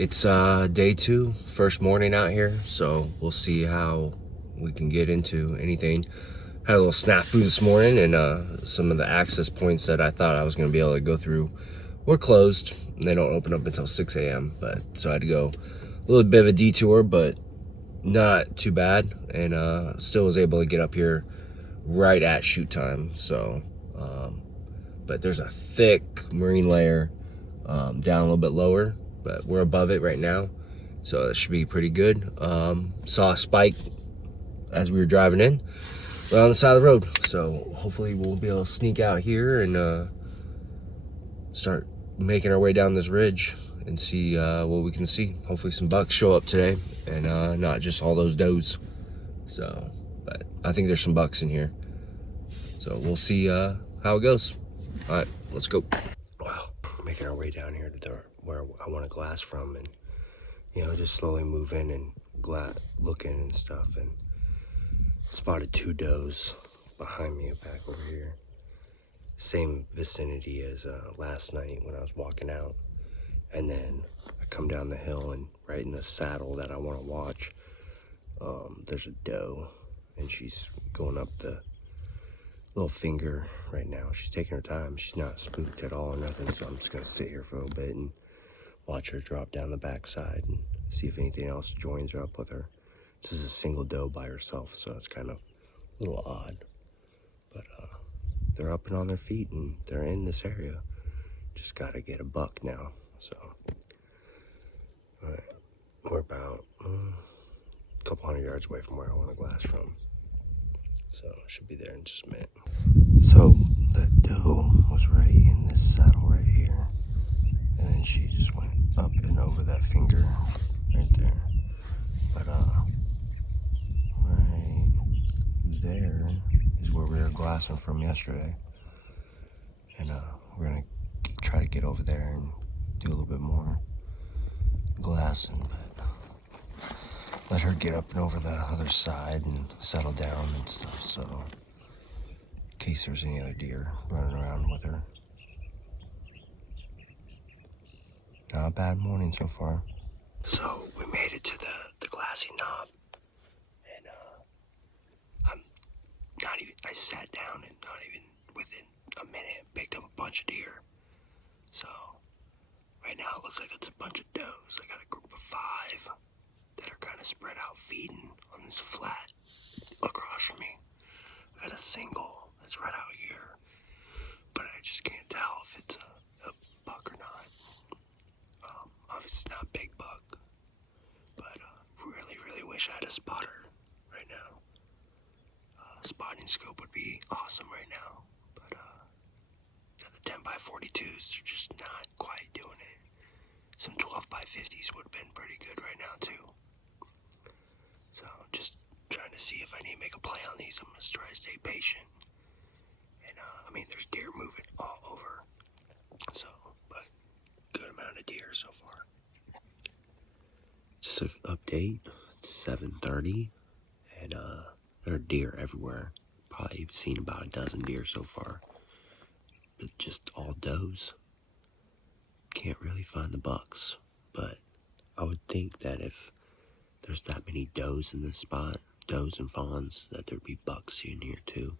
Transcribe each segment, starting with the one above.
It's day 2, first morning out here, so we'll see how we can get into anything. Had a little snafu this morning, and some of the access points that I thought I was going to be able to go through were closed. They don't open up until 6 a.m. But so I had to go a little bit of a detour, but not too bad, and still was able to get up here right at shoot time. So, but there's a thick marine layer down a little bit lower, but we're above it right now, so that should be pretty good. Saw a spike as we were driving in right on the side of the road, so hopefully we'll be able to sneak out here and start making our way down this ridge and see what we can see. Hopefully some bucks show up today, and not just all those does. So, but I think there's some bucks in here, so we'll see how it goes. All right, let's go. Wow, making our way down here to the where I want to glass from, and just slowly move in and looking and stuff, and spotted 2 does behind me back over here. Same vicinity as last night when I was walking out. And then I come down the hill, and right in the saddle that I want to watch, there's a doe, and she's going up the little finger right now. She's taking her time. She's not spooked at all or nothing, so I'm just going to sit here for a little bit and watch her drop down the backside and see if anything else joins her up with her. This is a single doe by herself, so it's kind of a little odd. But they're up and on their feet, and they're in this area. Just got to get a buck now. So, all right, we're about a couple hundred yards away from where I want to glass from. So, I should be there in just a minute. So, the doe was right in this saddle right here. And then she just went up and over that finger right there. But, right there is where we were glassing from yesterday. And, we're going to try to get over there and do a little bit more glassing, but let her get up and over the other side and settle down and stuff, so in case there's any other deer running around with her. Not a bad morning so far. So we made it to the glassy knob, and I sat down and not even within a minute picked up a bunch of deer. So right now it looks like it's a bunch of does. I got a group of 5 that are kind of spread out feeding on this flat across from me. I got a single that's right out here, but I just can't tell if it's a buck or not. Obviously it's not a big buck, but really wish I had a spotter right now. Spotting scope would be awesome right now, but the 10x42s are just not quite doing it. Some 12x50s would have been pretty good right now too. So just trying to see if I need to make a play on these. I'm gonna try to stay patient. And I mean, there's deer moving all over. So, but good amount of deer so far. Just an update. It's 7:30, and there are deer everywhere. Probably seen about a dozen deer so far. But just all does. Can't really find the bucks, but I would think that if there's that many does in this spot, does and fawns, that there'd be bucks in here too.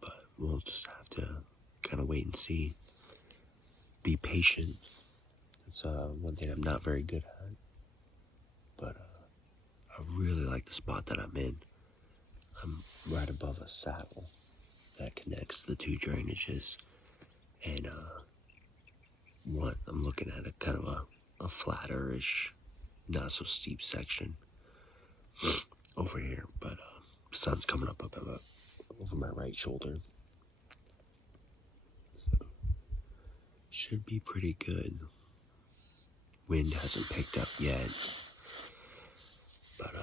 But we'll just have to kind of wait and see. Be patient. It's one thing I'm not very good at, but I really like the spot that I'm in. I'm right above a saddle that connects the 2 drainages, and I'm looking at a kind of a flatter-ish, not so steep section over here, but sun's coming up over my right shoulder. So, should be pretty good. Wind hasn't picked up yet, but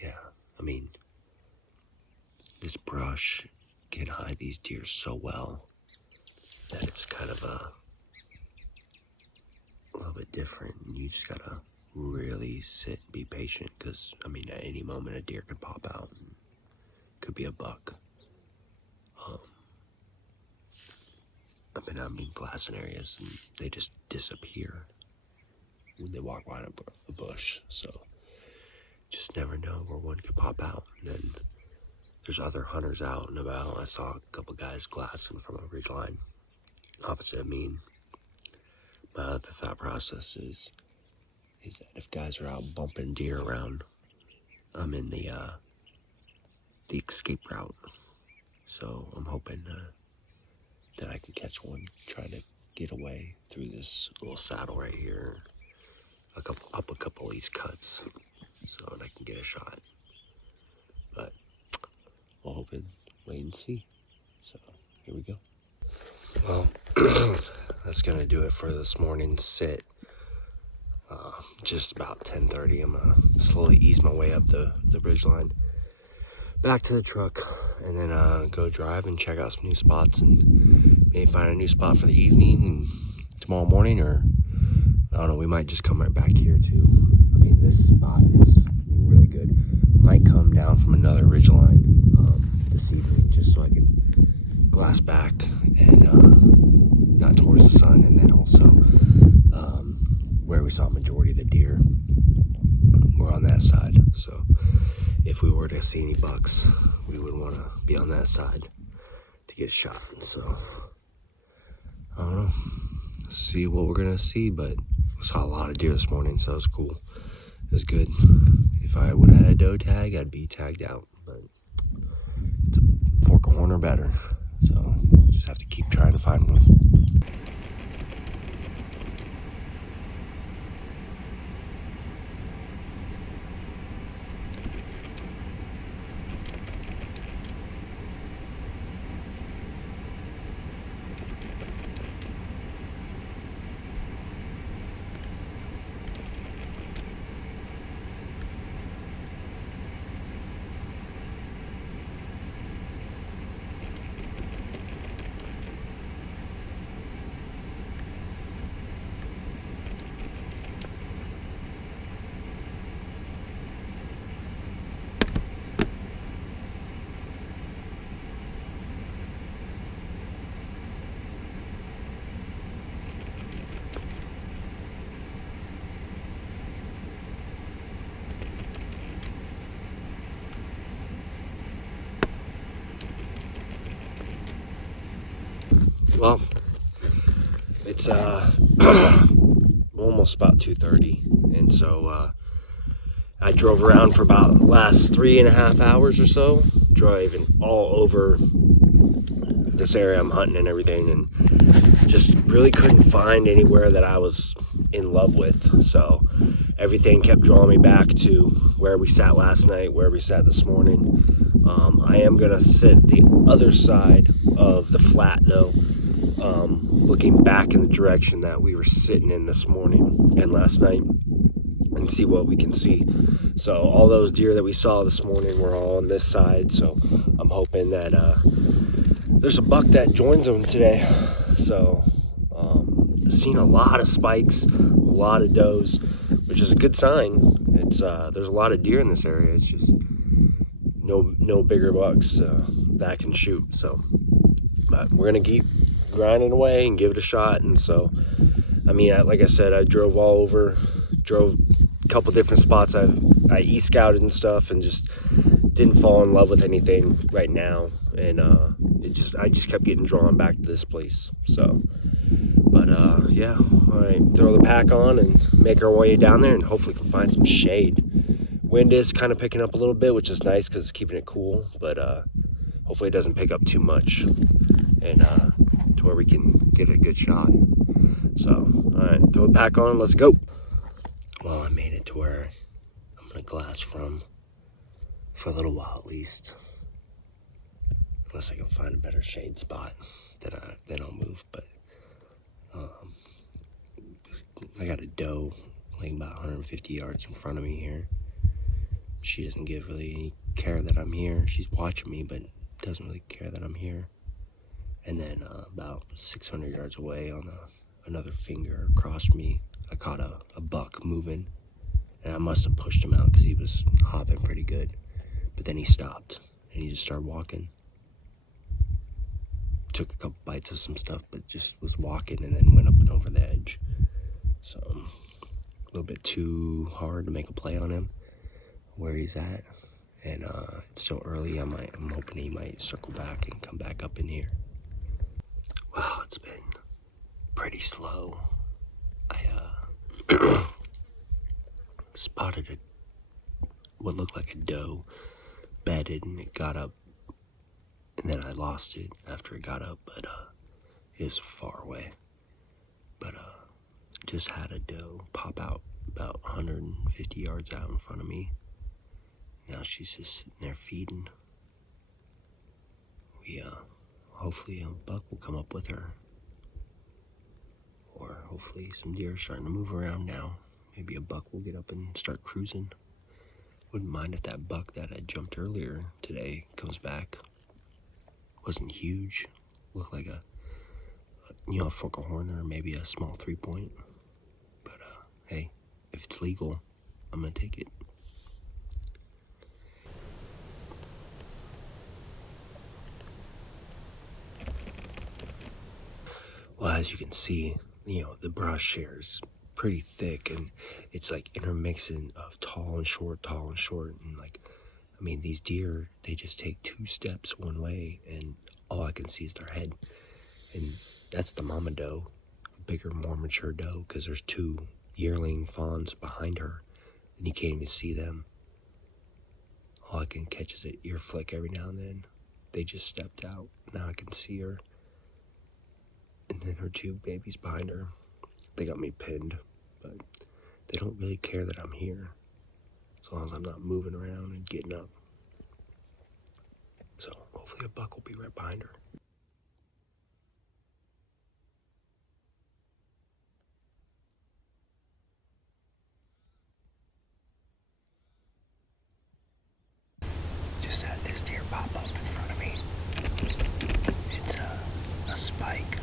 yeah, I mean, this brush can hide these deer so well that it's kind of a little bit different. You just gotta really sit and be patient, because I mean, at any moment a deer could pop out. Could be a buck. I I mean glassing areas, and they just disappear when they walk by a bush. So just never know where one could pop out. And then there's other hunters out and about. I saw a couple guys glassing from a ridgeline opposite of me. The thought process is that if guys are out bumping deer around, I'm in the escape route. So I'm hoping that I can catch one, try to get away through this little saddle right here, up a couple of these cuts, so that I can get a shot. But we'll hope and wait and see. So here we go. Well, that's gonna do it for this morning's sit. Just about 10:30. I'm gonna slowly ease my way up the ridgeline, back to the truck, and then go drive and check out some new spots, and maybe find a new spot for the evening and tomorrow morning, or I don't know, we might just come right back here too. I mean, this spot is really good. I might come down from another ridgeline this evening just so I can glass back and not towards the sun, and then also where we saw a majority of the deer, we're on that side. So if we were to see any bucks, we would want to be on that side to get shot. So I don't know, see what we're gonna see, but I saw a lot of deer this morning, so it was cool. It was good. If I would have had a doe tag, I'd be tagged out, but it's a fork a horn or better, so just have to keep trying to find one. Well, it's almost about 2:30, and so I drove around for about the last 3.5 hours or so, driving all over this area I'm hunting and everything, and just really couldn't find anywhere that I was in love with. So everything kept drawing me back to where we sat last night, where we sat this morning. I am gonna sit the other side of the flat though, looking back in the direction that we were sitting in this morning and last night, and see what we can see. So all those deer that we saw this morning were all on this side, so I'm hoping that there's a buck that joins them today. So seen a lot of spikes, a lot of does, which is a good sign. It's there's a lot of deer in this area. It's just no bigger bucks that can shoot. So but we're gonna keep grinding away and give it a shot. And so I mean, like I said, I drove all over, drove a couple different spots. I e-scouted and stuff, and just didn't fall in love with anything right now. And I just kept getting drawn back to this place. So but yeah, all right, throw the pack on and make our way down there, and hopefully can find some shade. Wind is kind of picking up a little bit, which is nice because it's keeping it cool, but hopefully it doesn't pick up too much, and to where we can get a good shot. So all right, throw the pack on, let's go. Well, I made it to where I'm gonna glass from for a little while at least, unless I can find a better shade spot. Then I'll move. But I got a doe laying about 150 yards in front of me here. She doesn't give really any care that I'm here. She's watching me, but doesn't really care that I'm here. And then about 600 yards away on another finger across from me, I caught a buck moving, and I must have pushed him out because he was hopping pretty good. But then he stopped and he just started walking. took a couple bites of some stuff, but just was walking and then went up and over the edge. So a little bit too hard to make a play on him where he's at. And it's still early. I'm hoping he might circle back and come back up in here. Wow, it's been pretty slow. I spotted what looked like a doe bedded, and it got up, and then I lost it after it got up, but it was far away. But just had a doe pop out about 150 yards out in front of me. Now she's just sitting there feeding. Hopefully a buck will come up with her. Or hopefully some deer are starting to move around now. Maybe a buck will get up and start cruising. Wouldn't mind if that buck that had jumped earlier today comes back. Wasn't huge. Looked like a fork of horn or maybe a small 3-point. But hey, if it's legal, I'm gonna take it. Well, as you can see, the brush here is pretty thick, and it's like intermixing of tall and short, and these deer, they just take 2 steps one way, and all I can see is their head. And that's the mama doe, bigger, more mature doe, because there's 2 yearling fawns behind her, and you can't even see them. All I can catch is an ear flick every now and then. They just stepped out. Now I can see her. And then her 2 babies behind her. They got me pinned, but they don't really care that I'm here, as long as I'm not moving around and getting up. So hopefully a buck will be right behind her. Just had this deer pop up in front of me. It's a spike.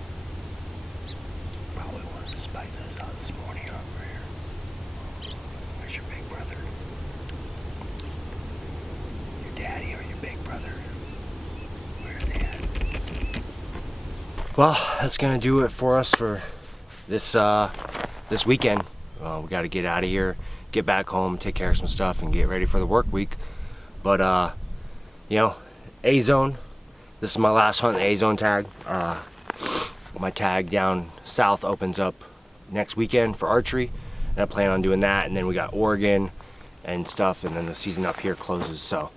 Probably one of the spikes I saw this morning over here. Where's your big brother? Your daddy or your big brother? Where are they at? Well, that's gonna do it for us for this weekend. We got to get out of here, get back home, take care of some stuff, and get ready for the work week. But A-zone. This is my last hunt in the A-zone tag. My tag down south opens up next weekend for archery, and I plan on doing that. And then we got Oregon and stuff, and then the season up here closes. So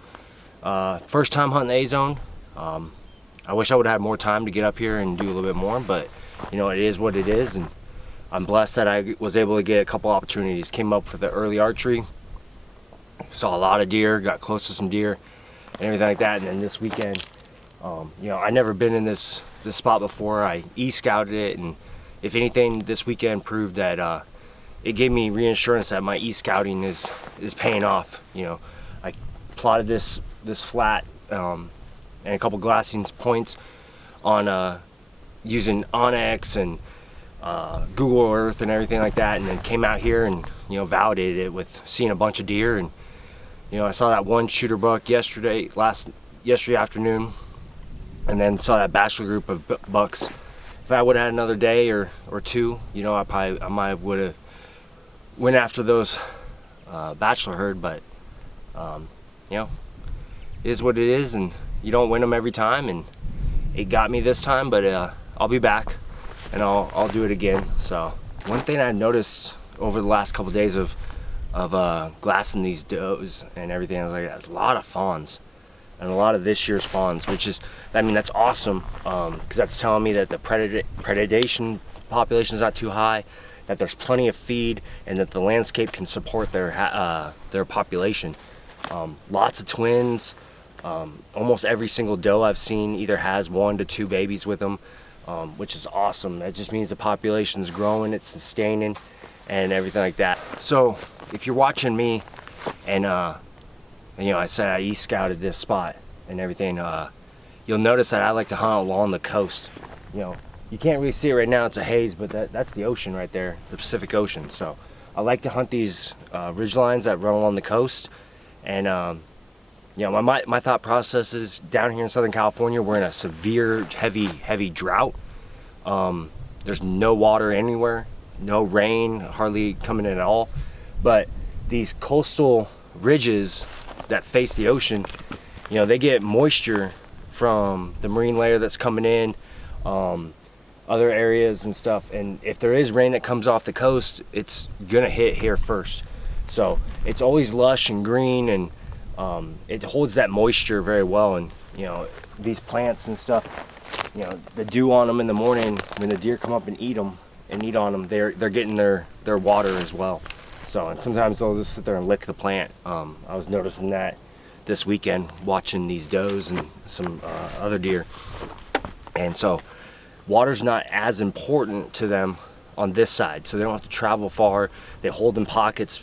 first time hunting the A-zone. I wish I would have had more time to get up here and do a little bit more, but it is what it is, and I'm blessed that I was able to get a couple opportunities. Came up for the early archery, saw a lot of deer, got close to some deer and everything like that. And then this weekend, I never been in this spot before. I e-scouted it, and if anything, this weekend proved that it gave me reinsurance that my e-scouting is paying off. I plotted this flat and a couple glassing points on using Onyx and Google Earth and everything like that, and then came out here and validated it with seeing a bunch of deer. And I saw that one shooter buck yesterday afternoon, and then saw that bachelor group of bucks. If I would have had another day or 2, I might would have went after those bachelor herd. But it is what it is, and you don't win them every time, and it got me this time. But I'll be back, and I'll do it again. So one thing I noticed over the last couple of days of glassing these does and everything, I was like, there's a lot of fawns, and a lot of this year's fawns, which is, that's awesome, because that's telling me that the predation population is not too high, that there's plenty of feed, and that the landscape can support their population. Lots of twins. Almost every single doe I've seen either has 1 to 2 babies with them, which is awesome. That just means the population's growing, it's sustaining, and everything like that. So if you're watching me, and I said I e-scouted this spot and everything, you'll notice that I like to hunt along the coast. You can't really see it right now, it's a haze, but that's the ocean right there, the Pacific Ocean. So I like to hunt these ridge lines that run along the coast, and You know, my thought process is down here in Southern California, we're in a severe, heavy drought. There's no water anywhere, no rain, hardly coming in at all. But these coastal ridges that face the ocean, you know, they get moisture from the marine layer that's coming in, other areas and stuff. And if there is rain that comes off the coast, it's gonna hit here first. So it's always lush and green, and it holds that moisture very well. And you know, these plants and stuff, you know, the dew on them in the morning when the deer come up and eat on them, they're getting their water as well. So, and sometimes they'll just sit there and lick the plant. I was noticing that this weekend watching these does and some other deer. And so water's not as important to them on this side, so they don't have to travel far. They hold in pockets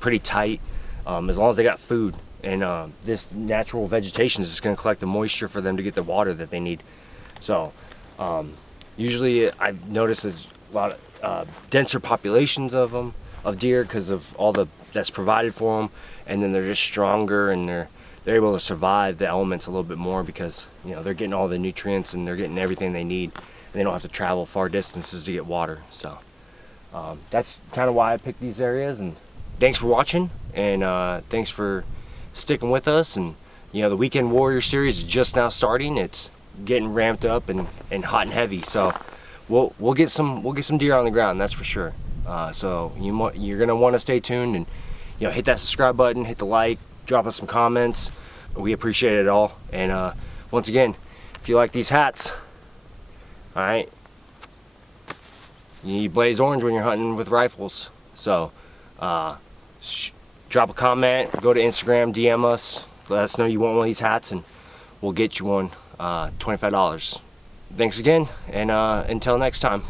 pretty tight, as long as they got food. And this natural vegetation is just going to collect the moisture for them to get the water that they need. So usually I've noticed there's a lot of denser populations of them, of deer, because of all that's provided for them, and then they're just stronger, and they're able to survive the elements a little bit more because, you know, they're getting all the nutrients and they're getting everything they need, and they don't have to travel far distances to get water. So that's kind of why I picked these areas. And thanks for watching, and thanks for sticking with us. And you know, the Weekend Warrior series is just now starting. It's getting ramped up and hot and heavy, so we'll get some deer on the ground, that's for sure. So you're gonna want to stay tuned, and you know, hit that subscribe button, hit the like, drop us some comments. We appreciate it all. And once again, if you like these hats, all right, you need blaze orange when you're hunting with rifles. So drop a comment, go to Instagram, DM us, let us know you want one of these hats, and we'll get you one, $25. Thanks again, and until next time.